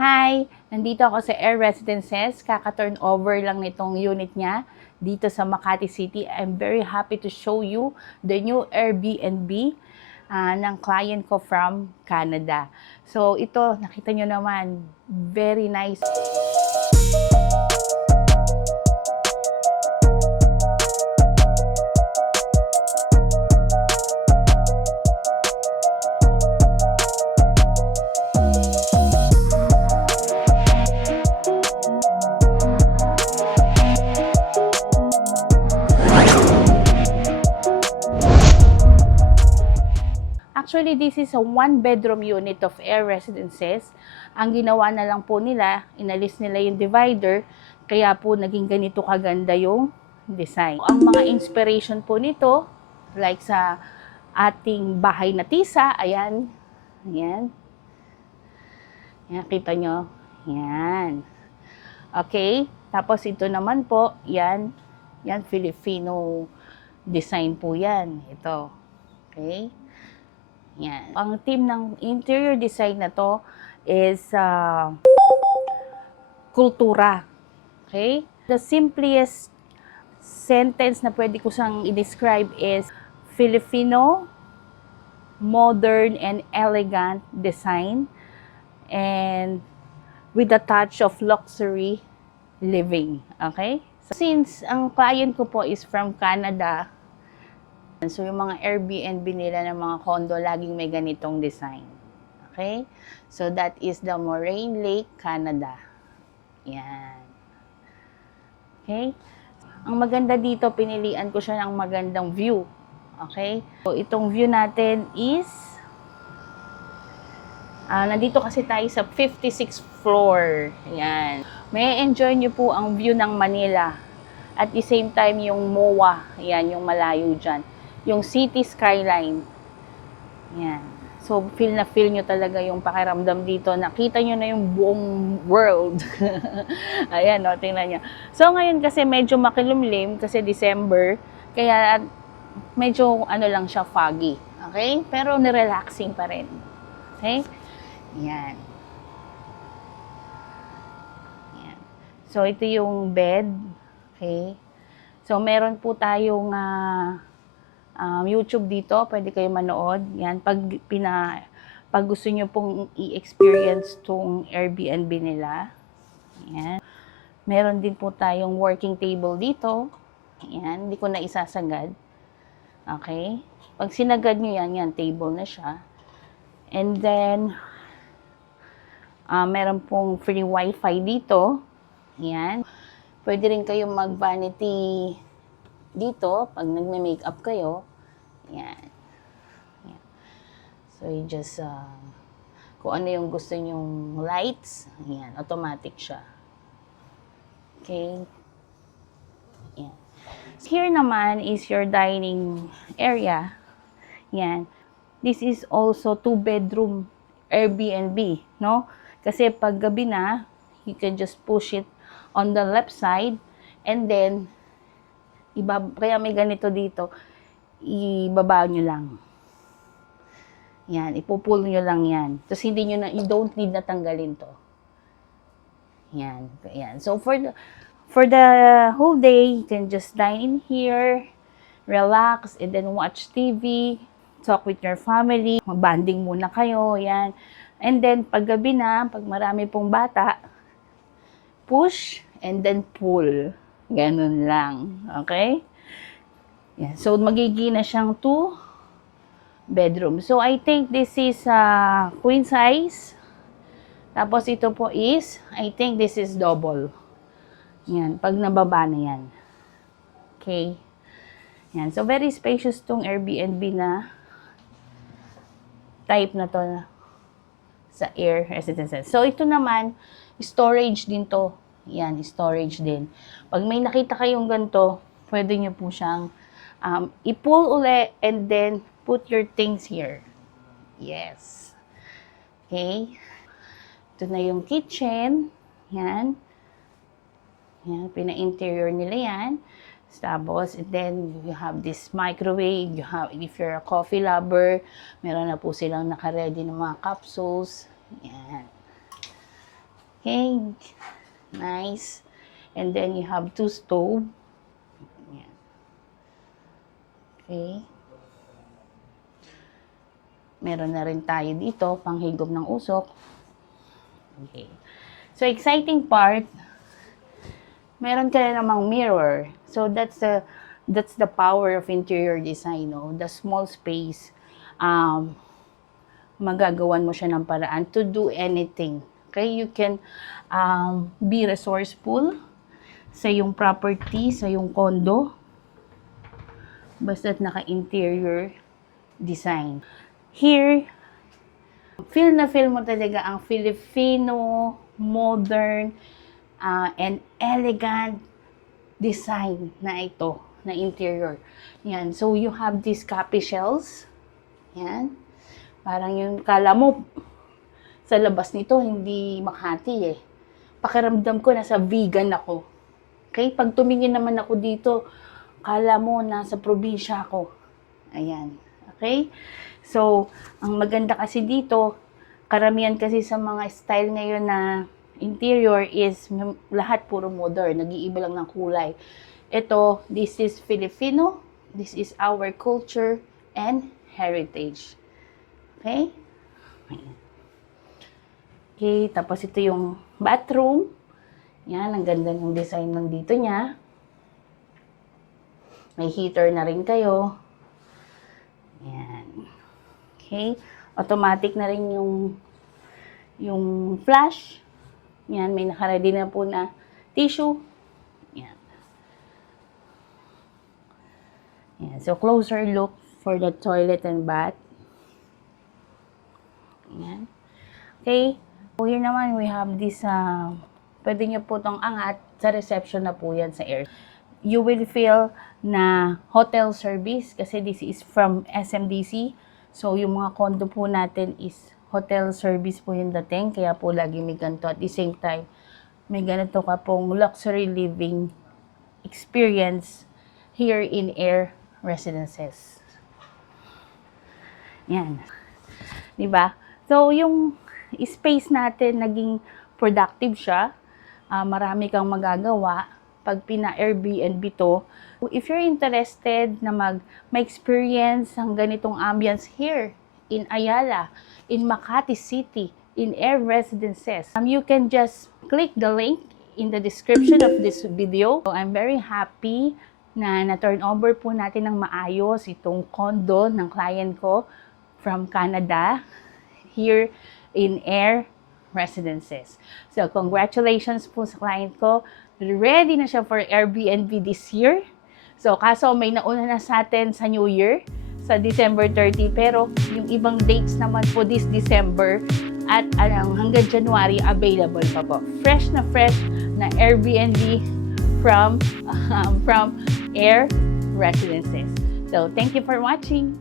Hi! Nandito ako sa Air Residences. Kaka-turn over lang nitong unit niya dito sa Makati City. I'm very happy to show you the new Airbnb ng client ko from Canada. So ito, nakita nyo naman, very nice. Actually, this is a one-bedroom unit of Air Residences. Ang ginawa na lang po nila, inalis nila yung divider, kaya po naging ganito kaganda yung design. Ang mga inspiration po nito, like sa ating bahay na tisa, ayan, ayan. Yan, kita nyo, yan. Okay, tapos ito naman po, yan, yan, Filipino design po yan, ito. Okay. Yan. Ang team ng interior design na to is kultura. Okay? The simplest sentence na pwede ko siyang i-describe is Filipino, modern and elegant design and with a touch of luxury living. Okay? So, since ang client ko po is from Canada, so, yung mga Airbnb nila ng mga condo, laging may ganitong design. Okay? So, that is the Moraine Lake, Canada. Yan. Okay? Ang maganda dito, pinilian ko siya ng magandang view. Okay? So, itong view natin is, nandito kasi tayo sa 56th floor. Yan. May enjoy nyo po ang view ng Manila. At the same time, yung MOA. Yan, yung malayo dyan. Yung city skyline. Yan. So, feel nyo talaga yung pakiramdam dito. Nakita nyo na yung buong world. Ayan, o, tingnan nyo. So, ngayon kasi medyo makilimlim kasi December. Kaya, medyo ano lang siya, foggy. Okay? Pero, nirelaxing pa rin. Okay? Yan. Yan. So, ito yung bed. Okay? So, meron po tayong YouTube dito, pwede kayo manood. Yan, pag gusto nyo pong i-experience tong Airbnb nila. Yan. Meron din po tayong working table dito. Yan, hindi ko na isasagad. Okay? Pag sinagad nyo yan, yan, table na siya. And then, meron pong free wifi dito. Yan. Pwede rin kayo mag-vanity dito pag nagme-makeup kayo. Yan. Yan. So, you just, kung ano yung gusto nyong lights, yan, automatic siya. Okay. Yan. Here naman is your dining area. Yan. This is also 2-bedroom Airbnb, no? Kasi pag gabi na, you can just push it on the left side and then kaya may ganito dito, ibaba nyo lang. Yan, ipupull nyo lang yan. Tapos hindi nyo na, you don't need na tanggalin to. Yan, yan. So for the whole day, you can just dine in here, relax, and then watch TV, talk with your family, mag-bonding muna kayo, yan. And then, pag gabi na, pag marami pong bata, push and then pull. Ganun lang. Okay? Yeah. So, magiging na siyang 2-bedroom. So, I think this is queen size. Tapos, ito po is, I think this is double. Yan. Pag nababa na yan. Okay? Yan. So, very spacious tong Airbnb na type na to sa Air Residences. So, ito naman, storage din to. Yan, storage din. Pag may nakita kayong ganito, pwede nyo po siyang i-pull uli and then put your things here. Yes. Okay. Ito na yung kitchen. Yan. Yan, pina-interior nila yan. Tapos, and then, you have this microwave. You have, if you're a coffee lover, meron na po silang naka-ready ng mga capsules. Yan. Okay, nice. And then you have 2 stove. Yan. Okay. Meron na rin tayo dito, panghigop ng usok. Okay. So, exciting part, meron ka na namang mirror. So, that's the power of interior design, no? The small space, magagawan mo siya ng paraan to do anything. Okay? You can be resourceful sa yung property, sa yung condo, basta't naka-interior design. Here, feel na feel mo talaga ang Filipino, modern, and elegant design na ito, na interior. Yan. So, you have these copy shells. Yan. Parang yung kala mo, sa labas nito, hindi Makati eh. Pakiramdam ko, nasa vegan ako. Okay? Pag tumingin naman ako dito, kala mo, nasa probinsya ako. Ayan. Okay? So, ang maganda kasi dito, karamihan kasi sa mga style ngayon na interior is lahat puro modern. Nag-iiba lang ng kulay. Ito, this is Filipino. This is our culture and heritage. Okay? Okay, tapos ito yung bathroom. Yan, ang ganda ng design ng dito niya. May heater na rin kayo. Yan. Okay. Automatic na rin yung flash. Yan, may nakaready na po na tissue. Yan. Yan. So, closer look for the toilet and bath. Yan. Okay. So, here naman, we have this, pwede nyo po itong angat sa reception na po yan sa air. You will feel na hotel service kasi this is from SMDC. So, yung mga condo po natin is hotel service po yung dating. Kaya po lagi may ganito. At the same time, may ganito ka pong luxury living experience here in Air Residences. Yan. Diba? So, yung space natin, naging productive siya. Marami kang magagawa pag pina-Airbnb to. If you're interested na ma-experience ang ganitong ambience here in Ayala, in Makati City, in Air Residences, you can just click the link in the description of this video. So, I'm very happy na na-turn over po natin ng maayos itong condo ng client ko from Canada here in Air Residences. So, congratulations po sa client ko. Ready na siya for Airbnb this year. So, kaso may nauna na sa atin sa New Year, sa December 30. Pero, yung ibang dates naman po this December at hanggang January, available pa po. Fresh na Airbnb from Air Residences. So, thank you for watching.